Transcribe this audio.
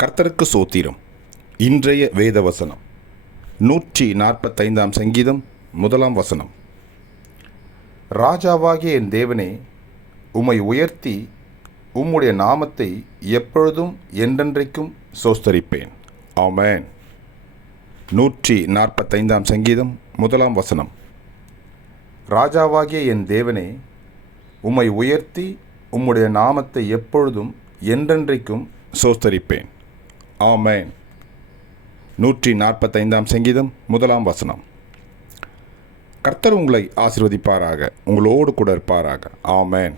கர்த்தருக்கு சோத்திரம். இன்றைய வேத வசனம் 145 சங்கீதம் 1 வசனம். ராஜாவாகிய என் தேவனே, உம்மை உயர்த்தி உம்முடைய நாமத்தை எப்பொழுதும் என்றென்றைக்கும் சோஸ்தரிப்பேன். ஆமென். 145 சங்கீதம் 1 வசனம். ராஜாவாகிய என் தேவனே, உம்மை உயர்த்தி உம்முடைய நாமத்தை எப்பொழுதும் என்றென்றைக்கும் சோஸ்தரிப்பேன். ஆமென். 145 சங்கீதம் 1 வசனம். கர்த்தர் உங்களை ஆசீர்வதிப்பாராக, உங்களோடு கூட இருப்பாராக. ஆமென்.